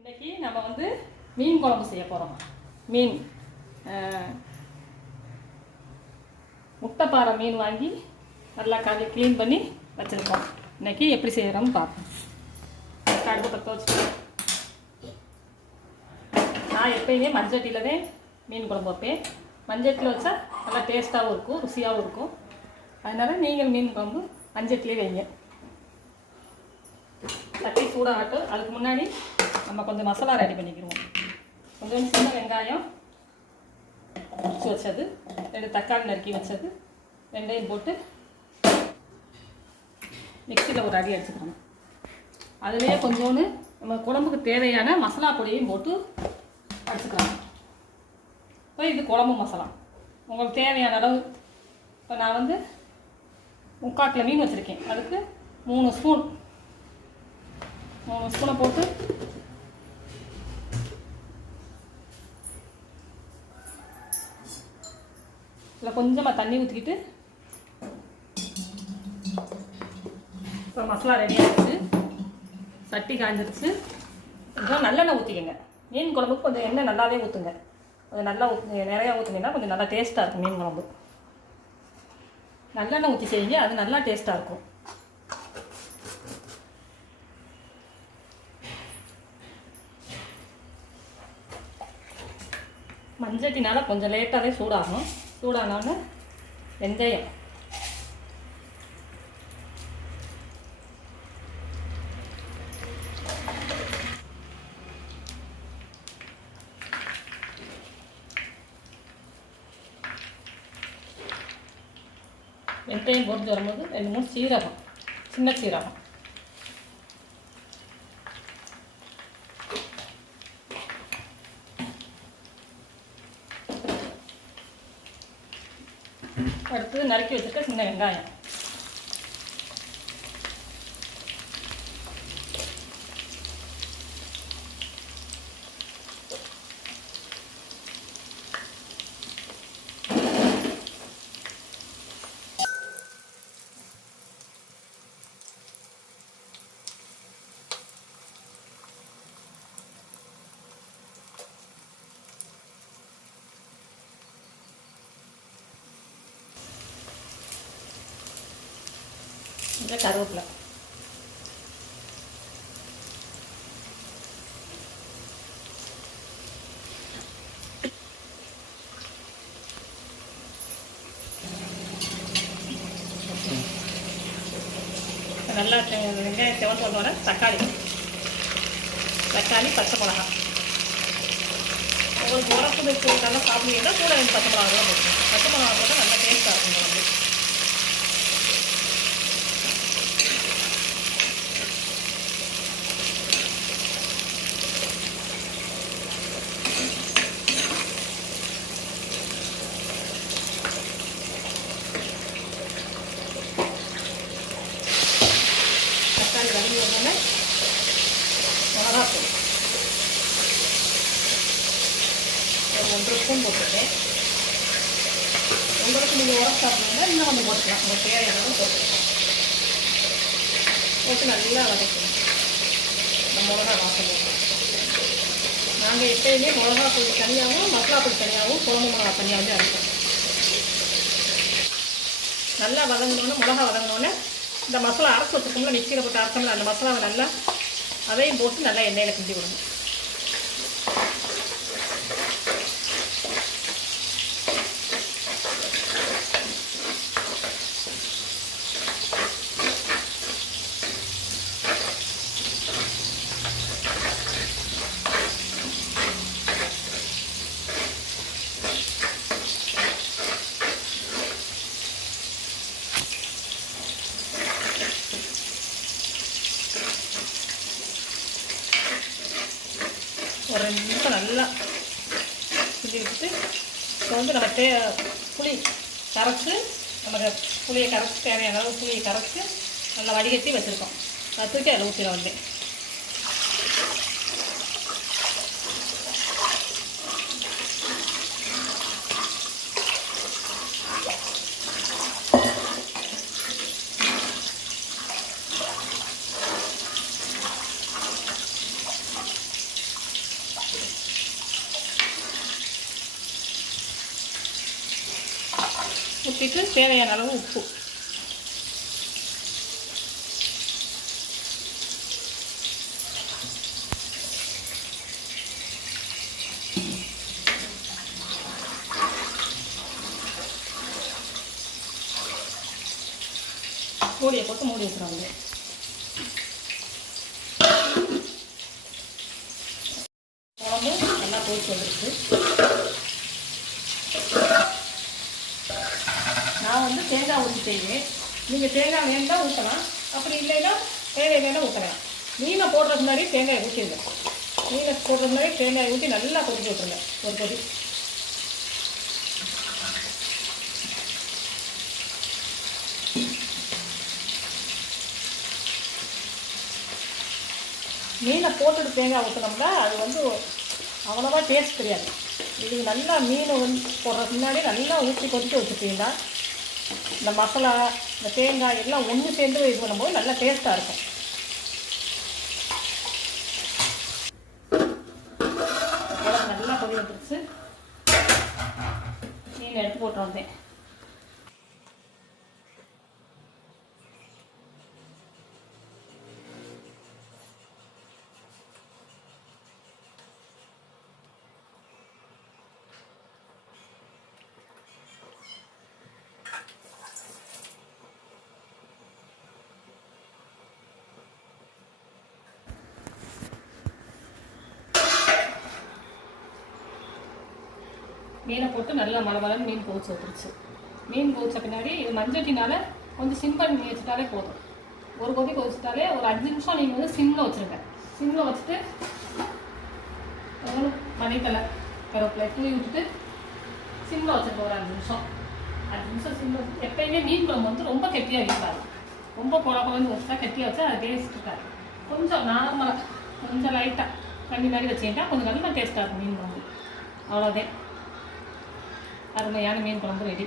இன்றைக்கி நம்ம வந்து மீன் குழம்பு செய்ய போகிறோம். மீன் முட்டைப்பாறை மீன் வாங்கி நல்லா க்ளீன் பண்ணி வச்சுருக்கோம். இன்றைக்கி எப்படி செய்கிறோம்னு பார்ப்போம். அடுப்பு பற்ற வச்சுக்கலாம். நான் எப்பயுமே மண்சட்டியில் தான் மீன் குழம்பு வைப்பேன். மண்சட்டியில் வச்சா நல்லா டேஸ்ட்டாகவும் இருக்கும், ருசியாகவும் இருக்கும். அதனால் நீங்கள் மீன் குழம்பு மண்சட்டிலே வைங்க. சட்டி சூடாகட்டும். அதுக்கு முன்னாடி நம்ம கொஞ்சம் மசாலா ரெடி பண்ணிக்கிடுவோம். கொஞ்சம் சின்ன வெங்காயம் உரிச்சு வச்சது, 2 தக்காளி நறுக்கி வச்சது, வெங்காயம் போட்டு மிக்சியில் ஒரு அடி அடிச்சுக்கணும். அதுலேயே கொஞ்சோண்டு நம்ம குழம்புக்கு தேவையான மசாலா பொடியையும் போட்டு அடிச்சுக்கலாம். இப்போ இது குழம்பு மசாலா உங்களுக்கு தேவையான அளவு. இப்போ நான் வந்து 3/4 கிலோ மீன் வச்சுருக்கேன். அதுக்கு 3 ஸ்பூனை போட்டு இல்லை கொஞ்சமாக தண்ணி ஊற்றிக்கிட்டு இப்போ மசாலா ரெடி ஆகிடுச்சு. சட்டி காய்ஞ்சிருச்சு. கொஞ்சம் நல்லெண்ணெய் ஊற்றிக்கங்க. மீன் குழம்புக்கு கொஞ்சம் எண்ணெய் நல்லாவே ஊற்றுங்க. கொஞ்சம் நல்லா நிறையா ஊற்றுனீங்கன்னா கொஞ்சம் நல்லா டேஸ்ட்டாக இருக்கும். மீன் குழம்பு நல்லெண்ணெய் ஊற்றி செய்யுங்க, அது நல்லா டேஸ்ட்டாக இருக்கும். மஞ்சட்டினால கொஞ்சம் லேட்டாகவே சூடாகும். சூடானோன்னு வெந்தயம், வெந்தயம் பொரிஞ்சு வரும்போது 2-3 சீரகம், சின்ன சீரகம், அடுத்தது நறுக்கி வச்சுருக்க சின்ன வெங்காயம், கருவேப்பிலை, நல்லா வெங்காயம் செவந்து வந்தோடனே தக்காளி, பச்சை மிளகா. ஒரு உரப்பு நல்லா சாப்பிடுவீங்கன்னா கூட 2 பச்சை மிளகா தான் போட்டு. பச்சை மிளகா போட்டால் நல்லா டேஸ்ட்டாக இருக்கும். வந்து தக்காளி வதங்கி வந்தோடனே மிளகாத்தூள் ஒரு 1 ஸ்பூன் போட்டுருக்கேன். உங்களுக்கு நீங்கள் உரம் சாப்பிடுங்கன்னா இன்னும் கொஞ்சம் போட்டுக்கலாம். உங்களுக்கு தேவையான போட்டுக்கலாம். போட்டு நல்லா வதக்கணும். இந்த மிளகா வாசனை நாங்கள் எப்பயுமே மிளகா பொடி தனியாகவும் மசாலா பொடி தனியாகவும் குழம்பு மிளகா தனியாகவும் அரைப்போம். நல்லா வதங்கினோன்னே மிளகா வதங்கினோன்னே இந்த மசாலா அரைச்சி வச்சுருக்கோம்ல, மிக்சியில் போட்டு அரைச்சோம்ல, அந்த மசாலாவை நல்லா அதையும் போட்டு நல்லா எண்ணெயில் கிண்டி விடணும். ஒரு 2 நிமிஷம் நல்லா கிண்டி விட்டுட்டு இப்போ வந்து நம்ம புளி கரைச்சி, நமக்கு புளியை கரைச்சி தேவையான அளவு புளியை கரைச்சி நல்லா வடிகட்டி வச்சுருக்கோம். அது தூக்கி அதில் ஊற்றிட வந்தேன். ஊற்றிட்டு தேவையான அளவு உப்பு. மூடியை போட்டு மூடி வச்சுருவாங்க. குழம்பு நல்லா கொதிச்சு வந்துருக்கு. நான் வந்து தேங்காய் ஊற்றி செய்வேன். நீங்கள் தேங்காய் வேணும்னா ஊற்றலாம், அப்படி இல்லைன்னா தேங்காய் வேணால் ஊற்றலாம். மீனை போடுறதுக்கு முன்னாடி தேங்காய் ஊற்றிடுங்க. மீனை போடுறதுக்கு முன்னாடி தேங்காய் ஊற்றி நல்லா கொதிக்க விட்டுருங்க ஒரு கொதி. மீனை போட்டுட்டு தேங்காய் ஊற்றினோம்னா அது வந்து அவ்வளோவா டேஸ்ட் தெரியாது. இது நல்லா மீனை வந்து போடுறதுக்கு முன்னாடி நல்லா ஊற்றி கொதிக்க வச்சுட்டீங்கன்னா இந்த மசாலா இந்த தேங்காய் எல்லாம் ஒன்று சேர்ந்து இது பண்ணும்போது நல்லா டேஸ்ட்டாக இருக்கும். நல்லா கொதி வந்துருச்சு. மீனை எடுத்து போட்டு வந்தேன். மீனை போட்டு நல்லா மலமலன்னு மீன் பொரிச்சு வந்துருச்சு. மீன் பொரிச்ச பின்னாடி இது மஞ்சட்டினால கொஞ்சம் சிம் பண்ணி வச்சுட்டாலே போதும். ஒரு கொதி கொதிச்சுட்டாலே ஒரு 5 நிமிஷம் நீங்கள் வந்து சிம்மில் வச்சுருங்க. சிம்மில் வச்சுட்டு மணித்தலை கருவேப்பிலை தூவி விட்டுட்டு சிம்மில் வச்சுருக்கோம் ஒரு 5 நிமிஷம். 5 நிமிஷம் சிம்மில் வச்சு எப்பயுமே மீன் குழம்பு வந்து ரொம்ப கெட்டியாக இருக்காது. ரொம்ப குழம்பு வச்சுட்டா கெட்டியாக வச்சா அது டேஸ்ட் இருக்காது. கொஞ்சம் நார்மலாக கொஞ்சம் லைட்டாக தண்ணி மாதிரி வச்சுக்கிட்டா கொஞ்சம் நல்லா டேஸ்ட்டாக இருக்கும் மீன் குழம்பு. அவ்வளோதான். அருமையான மீன் குழம்பு ரெடி.